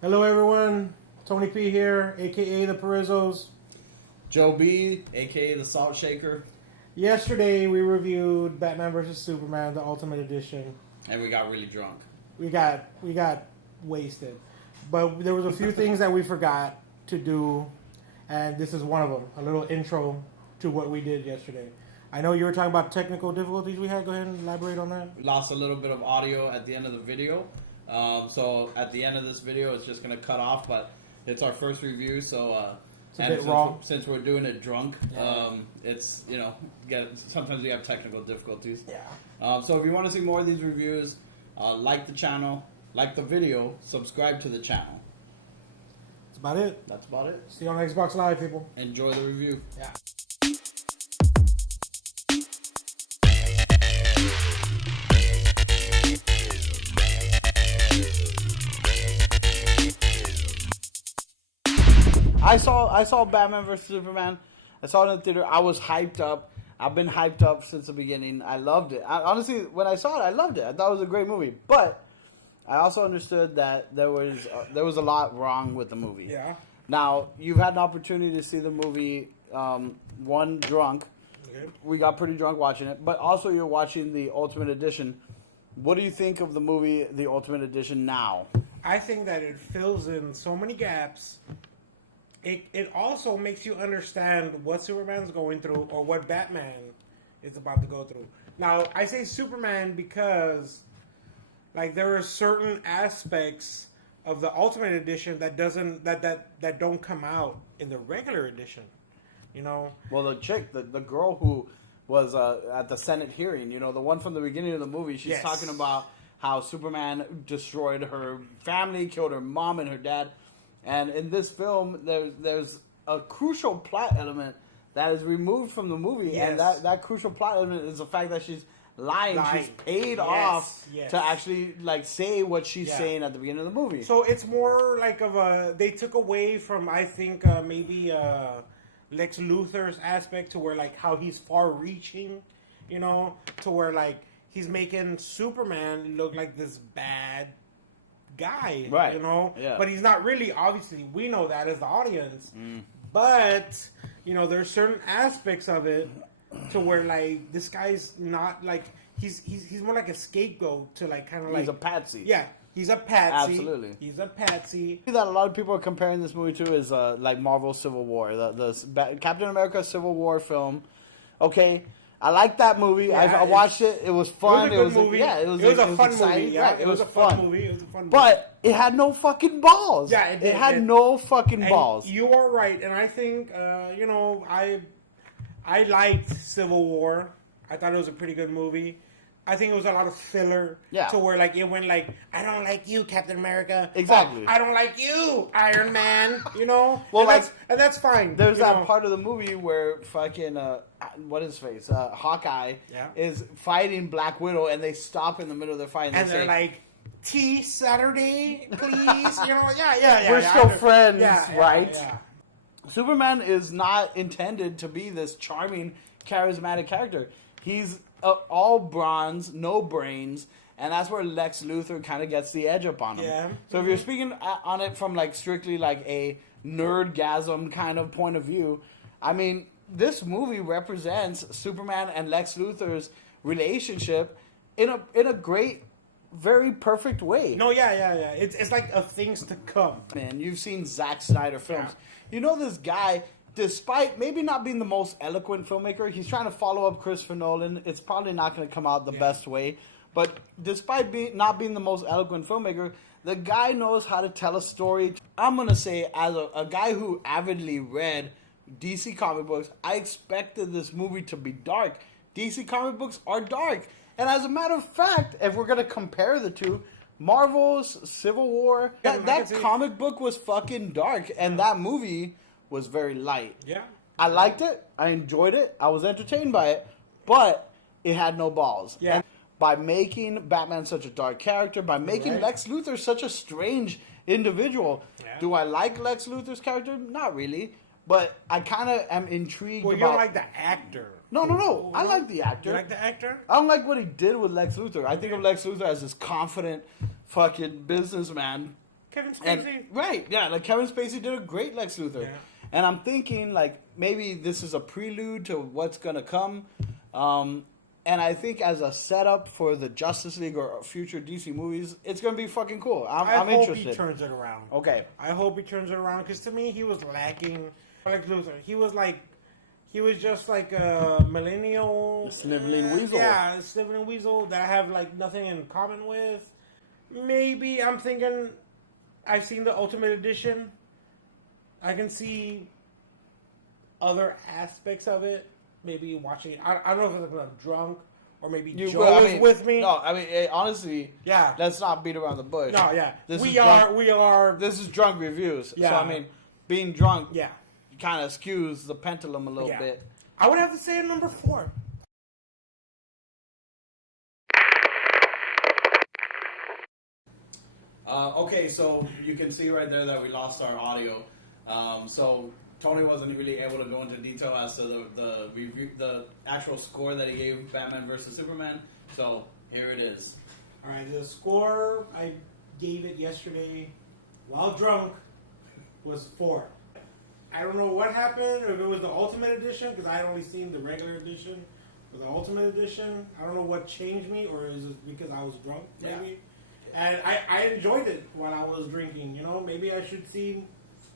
Hello, everyone. Tony P here, aka the Perizzos. Joe B, aka the Salt Shaker, Yesterday, we reviewed Batman vs Superman: The Ultimate Edition. and we got really drunk. We got wasted, but there was a few things that we forgot to do, and this is one of them. A little intro to what we did yesterday. I know you were talking about technical difficulties we had. Go ahead and elaborate on that. We lost a little bit of audio at the end of the video, so at the end of this video, it's just gonna cut off. But it's our first review, so It's a bit raw. Since we're doing it drunk, Yeah. it's sometimes we have technical difficulties. Yeah. So if you want to see more of these reviews, like the channel, like the video, subscribe to the channel. That's about it. That's about it. See you on Xbox Live, people. Enjoy the review. Yeah. I saw Batman vs Superman. I saw it in the theater. I was hyped up. I've been hyped up since the beginning. I loved it. Honestly, when I saw it, I loved it. I thought it was a great movie. But I also understood that there was a lot wrong with the movie. Yeah. Now you've had an opportunity to see the movie. One drunk. Okay. We got pretty drunk watching it. But also you're watching the Ultimate Edition. What do you think of the movie, the Ultimate Edition now? I think that it fills in so many gaps. It also makes you understand what Superman's going through or what Batman is about to go through. Now, I say Superman because like there are certain aspects of the Ultimate Edition that don't come out in the regular edition. You know? Well, the chick, the girl who was at the Senate hearing, the one from the beginning of the movie, she's Yes. talking about how Superman destroyed her family, killed her mom and her dad. And in this film, there's a crucial plot element that is removed from the movie, Yes. and that crucial plot element is the fact that she's lying. She's paid Yes, off yes. to actually say what she's Yeah. saying at the beginning of the movie. So it's more like they took away from, I think, maybe Lex Luthor's aspect to where like how he's far reaching, to where like he's making Superman look like this bad guy, Right. Yeah. But he's not really. Obviously, we know that as the audience. But there's certain aspects of it to where like this guy's not like he's more like a scapegoat to like kind of like He's a patsy. Yeah, he's a patsy. Absolutely. He's a patsy. That a lot of people are comparing this movie to is like Marvel Civil War, the Captain America Civil War film. Okay, I like that movie. Yeah, I watched it. It was fun. It was a good movie. Yeah, it was a fun exciting. movie. Yeah, Right, it was a fun movie. It was a fun movie. But it had no fucking balls. Yeah, it had no fucking And balls. you are right, and I think I liked Civil War. I thought it was a pretty good movie. I think it was a lot of filler. Yeah. To where like it went like, I don't like you, Captain America. Exactly. Oh, I don't like you, Iron Man. Well, Well, and that's fine. There's you that know. part of the movie where fucking what is his face? Hawkeye Yeah. is fighting Black Widow, and they stop in the middle of their fight, And they're say, like, tea Saturday, please. Yeah. We're still friends, Yeah, right? Yeah. Superman is not intended to be this charming, charismatic character. He's all bronze, no brains, and that's where Lex Luthor kind of gets the edge up on him. Yeah. So if you're speaking on it from like strictly like a nerdgasm kind of point of view, I mean, this movie represents Superman and Lex Luthor's relationship in a great, very perfect way. No, yeah. It's like of things to come. Man, you've seen Zack Snyder films. This guy, despite maybe not being the most eloquent filmmaker, he's trying to follow up Christopher Nolan. It's probably not going to come out the best way. But despite not being the most eloquent filmmaker, the guy knows how to tell a story. I'm going to say, as a guy who avidly read DC comic books, I expected this movie to be dark. DC comic books are dark. And as a matter of fact, if we're going to compare the two, Marvel's Civil War, that comic book was fucking dark, and that movie was very light. Yeah. I liked it. I enjoyed it. I was entertained by it, but it had no balls. Yeah. And by making Batman such a dark character, by making Lex Luthor such a strange individual, do I like Lex Luthor's character? Not really. But I kind of am intrigued Well, you don't like the actor. No. I like the actor. You like the actor? I don't like what he did with Lex Luthor. I think of Lex Luthor as this confident fucking businessman Kevin And, Spacey. right, yeah, like Kevin Spacey did a great Lex Luthor. Yeah. And I'm thinking, like, maybe this is a prelude to what's going to come. And I think as a setup for the Justice League or future DC movies, it's going to be fucking cool. I'm hope interested. he turns it around. Okay. I hope he turns it around because to me he was lacking. Like Luthor, he was just like a millennial Sniveling weasel. Yeah, a sniveling weasel that I have like nothing in common with. Maybe I'm thinking I've seen the Ultimate Edition. I can see other aspects of it. Maybe watching it. I don't know if it's like I'm drunk or maybe Joe is with me. No, I mean, honestly, Yeah. let's not beat around the bush. No, yeah. This We is are. drunk- We are. This is drunk reviews. Yeah. So, I mean, being drunk Yeah. kind of skews the pendulum a little Yeah. bit. I would have to say number 4. Okay, so you can see right there that we lost our audio. So Tony wasn't really able to go into detail as to the review, the actual score that he gave Batman versus Superman. So here it is. All right, the score I gave it yesterday while drunk was 4. I don't know what happened, or if it was the Ultimate Edition, because I had only seen the regular edition or the Ultimate Edition. I don't know what changed me, or is it because I was drunk, maybe? And I enjoyed it while I was drinking, you know? Maybe I should see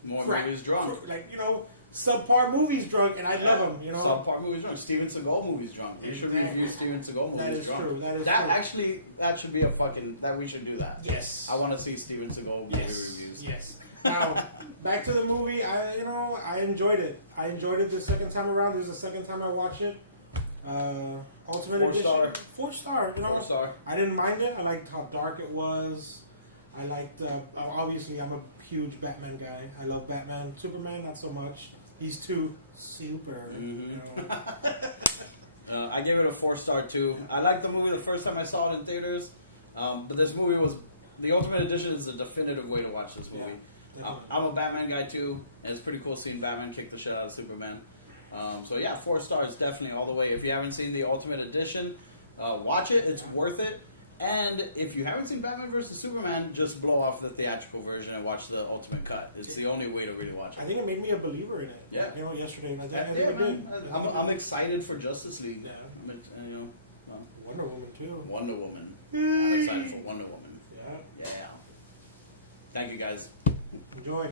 More movies drunk. like, you know, subpar movies drunk, and I love them, you know? Subpar movies drunk. Steven Seagal movies drunk. You should review Steven Seagal movies That is drunk. true. That is That true. actually, that should be a fucking, that we should do that. Yes. I want to see Steven Seagal movie reviews. Yes. Now, back to the movie. I enjoyed it. I enjoyed it the second time around. This is the second time I watched it. Ultimate 4 Edition. star. 4 star. You know, 4 star. I didn't mind it. I liked how dark it was. I liked. Obviously, I'm a huge Batman guy. I love Batman. Superman, not so much. He's too super. You know. I gave it a 4 star too. I liked the movie the first time I saw it in theaters, but this movie was the Ultimate Edition is the definitive way to watch this movie. Yeah, I'm a Batman guy too, and it's pretty cool seeing Batman kick the shit out of Superman. So yeah, 4 stars definitely all the way. If you haven't seen the Ultimate Edition, watch it. It's worth it. And if you haven't seen Batman vs Superman, just blow off the theatrical version and watch the Ultimate Cut. It's the only way to really watch I it. think it made me a believer in it. Yeah. You know, yesterday. I think Yeah, it man. did. I'm excited for Justice League. Yeah. You know, Wonder Woman too. Wonder Woman. I'm excited for Wonder Woman. Yeah. Yeah. Thank you guys. Enjoy.